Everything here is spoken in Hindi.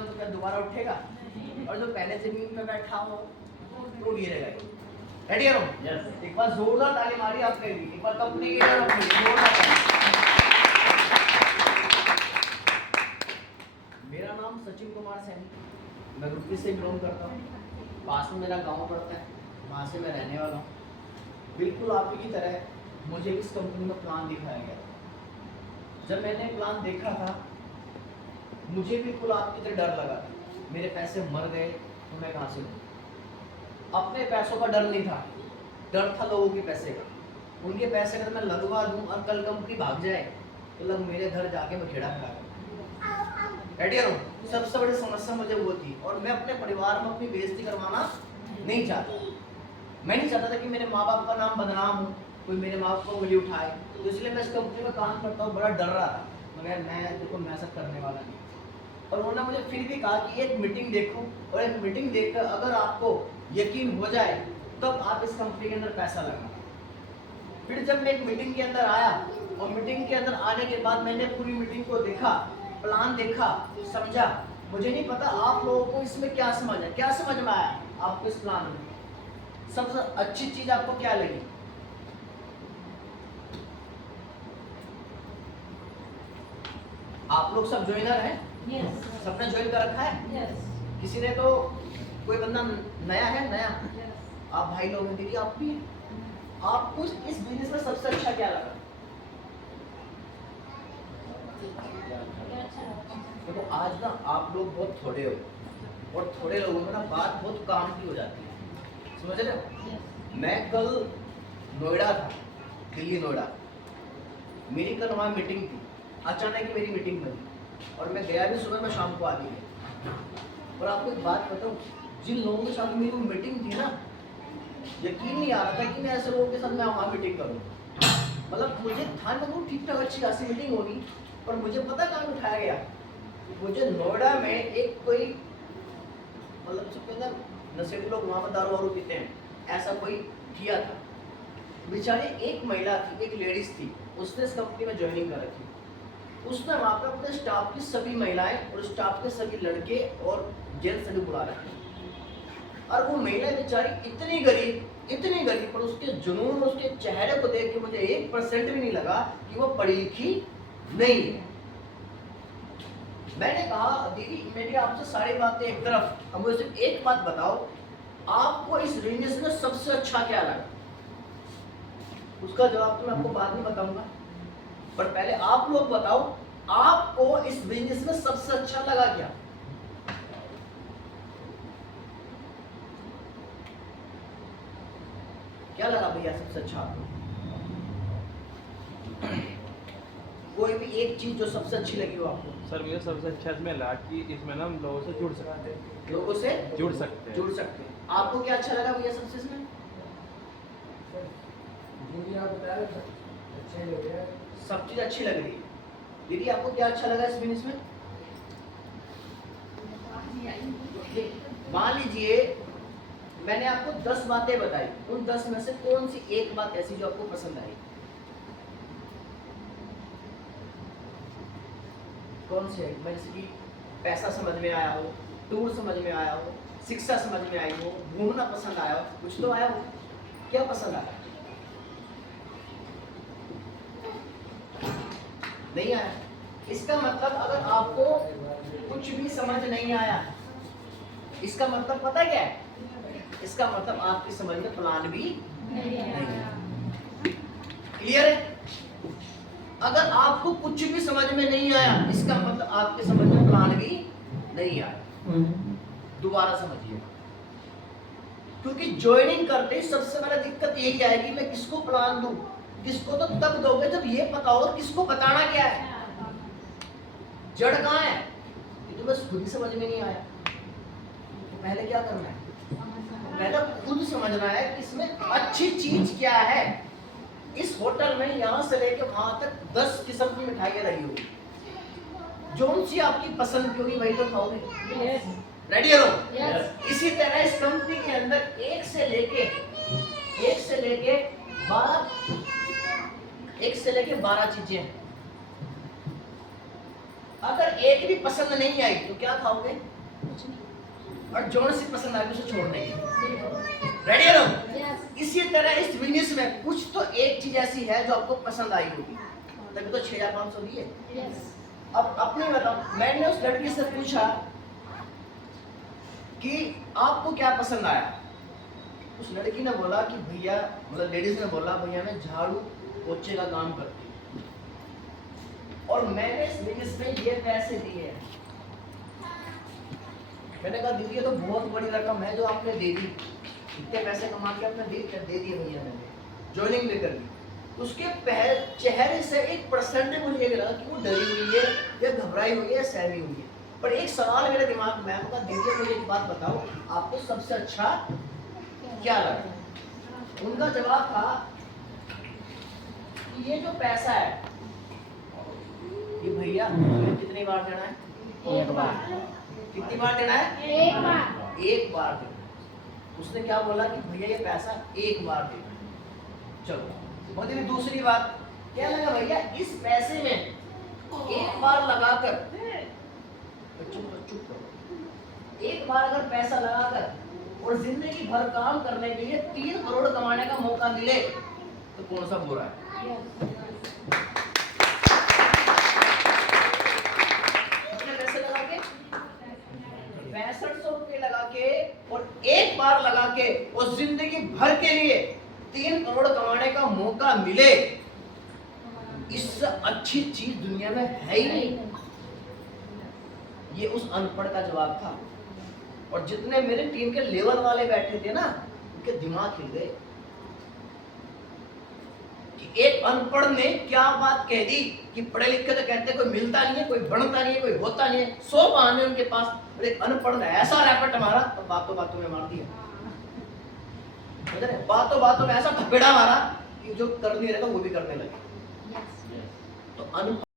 दो तो क्या दोबारा उठेगा? और जो पहले जमीन पे बैठा हो तो गिरेगा। रेडी करो? यस। एक बार जोरदार ताली मारिए आपके लिए, एक बार कंपनी के लिए जोरदार ताली। मेरा नाम सचिन कुमार सैनी, मैं रुपी से बिलोंग करता हूँ। पास में मेरा गांव पड़ता है, वहाँ से मैं रहने वाला हूँ। बिल्कुल आप ही की तरह मुझे इस कंपनी में प्लान दिखाया गया। जब मैंने प्लान देखा था मुझे बिल्कुल आपकी तरह डर लगा था, मेरे पैसे मर गए तो मैं कहाँ से लूँ। अपने पैसों का डर नहीं था, डर था लोगों के पैसे का। उनके पैसे अगर मैं लगवा दूँ और कल कंपनी भाग जाए तो लोग मेरे घर जाके बखेड़ा खड़ा कर। रेडी हो? सबसे बड़ी समस्या मुझे वो थी, और मैं अपने परिवार में अपनी बेइज्जती करवाना नहीं चाहता। मैं नहीं चाहता था कि मेरे माँ बाप का नाम बदनाम हो, कोई मेरे माँ बाप को उंगली उठाए, तो इसलिए मैं इस कंपनी में काम करता हूँ, बड़ा डर रहा था। मगर मैं देखो मैं ऐसा करने वाला नहीं। और उन्होंने मुझे फिर भी कहा कि एक मीटिंग देखो, और एक मीटिंग देखकर अगर आपको यकीन हो जाए तब आप इस कंपनी के अंदर पैसा लगाना। फिर जब मैं एक मीटिंग के अंदर आया, और मीटिंग के अंदर आने के बाद मैंने पूरी मीटिंग को देखा, प्लान देखा, समझा। मुझे नहीं पता आप लोगों को इसमें क्या समझ है, क्या समझ में आया आपको इस प्लान में, सबसे अच्छी चीज आपको क्या लगी? आप लोग सब ज्वाइनर हैं? Yes. सबने ज्वाइन कर रखा है? Yes. किसी ने तो, कोई बंदा नया है? नया Yes. आप भाई लोग हैं, दीदी आप भी हैं। आपको इस बिजनेस में सबसे अच्छा क्या लगा? देखो आज ना आप लोग बहुत थोड़े हो, और थोड़े लोगों में ना बात बहुत काम की हो जाती है, समझ रहे हो? Yes. मैं कल नोएडा था, दिल्ली नोएडा, मेरी कल वहाँ मीटिंग थी। अचानक ही मेरी मीटिंग बनी, और मैं गया भी सुबह, मैं शाम को आ गया। और आपको एक बात बताऊँ, जिन लोगों के साथ मेरी मीटिंग थी ना, यकीन नहीं आ रहा था कि मैं ऐसे लोगों के साथ मैं वहाँ मीटिंग करूँ। मतलब मुझे था मैं ठीक ठाक अच्छी खासी मीटिंग होगी, पर मुझे पता कहाँ उठाया गया। मुझे नोएडा में एक कोई, मतलब सबके अंदर नशेड़ी लोग वहाँ पर दारू वारू पीते हैं, ऐसा कोई किया था। बेचारी एक महिला थी, एक लेडीज थी, उसने इस कंपनी में ज्वाइनिंग कर रखी। उसने वहाँ पे अपने स्टाफ की सभी महिलाएं और स्टाफ के सभी लड़के और जेंट्स सभी बुला रखे। और वो महिला बेचारी इतनी गरीब, पर उसके जुनून, उसके चेहरे को देख के मुझे 1% भी नहीं लगा कि वो पढ़ी लिखी नहीं है। मैंने कहा दीदी मेरी आपसे सारी बातें एक तरफ, अब मुझे सिर्फ एक बात बताओ, आपको इस बिजनेस में सबसे अच्छा क्या लगा? उसका जवाब तो मैं आपको बाद में बताऊंगा, पर पहले आप लोग बताओ आपको इस बिजनेस में सबसे अच्छा लगा क्या? क्या लगा भैया सबसे अच्छा आपको? कोई भी एक चीज जो सबसे अच्छी लगी हो आपको? सर मुझे सबसे अच्छा इसमें लगा कि इसमें ना हम लोगों से जुड़ सकते हैं। लोगों से जुड़ सकते हैं। जुड़ सकते हैं। आपको क्या अच्छा लगा भैया सबसे इसमें? सब चीज अच्छी लग रही है। दीदी आपको क्या अच्छा लगा इस बिजनेस में? मान लीजिए मैंने आपको 10 बातें बताई, उन 10 में से कौन सी एक बात ऐसी जो आपको पसंद आई? कौन सी है? जैसे कि पैसा समझ में आया हो, टूर समझ में आया हो, शिक्षा समझ में आई हो, घूमना पसंद आया हो, कुछ तो आया हो। क्या पसंद आया? नहीं आया। इसका मतलब अगर आपको कुछ भी समझ नहीं आया, इसका मतलब पता क्या है? इसका मतलब आपकी समझ में प्लान भी नहीं है। क्लियर है? अगर आपको कुछ भी समझ में नहीं आया, इसका मतलब आपके समझ में प्लान भी नहीं आया। दोबारा समझिए, क्योंकि ज्वाइनिंग करते ही सबसे पहले दिक्कत यही आएगी, मैं किसको प्लान दूं? किसको तो तब दोगे जब ये पता हो किसको बताना क्या है। जड़ कहाँ है? ये तो बस खुद ही समझ में नहीं आया। तो पहले क्या करना है? पहले खुद समझना है कि इसमें अच्छी चीज क्या है। इस होटल में यहाँ से लेकर वहां तक 10 किस्म की मिठाइयाँ रही होगी, जो सी आपकी पसंद की होगी वही तो खाओगे। Yes. रेडी हो? Yes. इसी तरह इस कंपनी के अंदर एक से लेके 12 चीजें हैं। अगर एक भी पसंद नहीं आई तो क्या खाओगे? और जो सी पसंद आई उसे छोड़ देंगे। रेडी है ना? इसी तरह इस बिजनेस में कुछ तो एक चीज ऐसी है जो आपको पसंद आई होगी, तभी तो 6500 दिए। अब अपने बताओ, मैंने उस लड़की से पूछा कि आपको क्या पसंद आया? उस लड़की ने बोला कि भैया, मतलब लेडीज ने बोला, भैया मैं झाड़ू पोछे का काम करती हूँ और मैंने इस बिजनेस में ये पैसे दिए हैं। मैंने कहा दीदी ये तो बहुत बड़ी रकम है जो आपने दे दी, इतने पैसे कमा के आपने दे दिए भैया, मैंने ज्वाइनिंग लेकर दी। उसके चेहरे से 1% मुझे ये लगा कि वो डरी हुई है या घबराई हुई है या सहमी हुई है। पर एक सवाल मेरे दिमाग में आया, दीदी मुझे एक बात बताओ, आपको सबसे अच्छा क्या लगा? उनका जवाब था कि ये जो पैसा है ये भैया कितनी बार देना है? एक बार। कितनी बार देना है? एक बार। एक बार देना। उसने क्या बोला कि भैया ये पैसा एक बार देना है। चलो बहुत ही दूसरी बात क्या लगा भैया, इस पैसे में एक बार लगाकर, चुप करो, एक बार अगर पैसा लगाकर और जिंदगी भर काम करने के लिए 3 करोड़ कमाने का मौका मिले तो कौन सा बुरा है? कितने पैसे लगा के? 6500 रुपए लगा के और एक बार लगा के और जिंदगी भर के लिए 3 करोड़ कमाने का मौका मिले, इससे अच्छी चीज दुनिया में है ही नहीं। ये उस अनपढ़ का जवाब था। और जितने मेरे टीम के लेवल वाले बैठे थे ना, उनके दिमाग हिल गए कि एक अनपढ़ ने क्या बात कह दी कि पढ़े लिखे तो कहते कोई मिलता नहीं है, कोई बढ़ता नहीं है, कोई होता नहीं है, 100 बहाने उनके पास, और एक अनपढ़ ने ऐसा रैपट मारा तो बातों बातों में मार दिया। बातों बातों में ऐसा थपेड़ा मारा कि जो कर नहीं रहता वो भी करने लगे। तो अनपढ़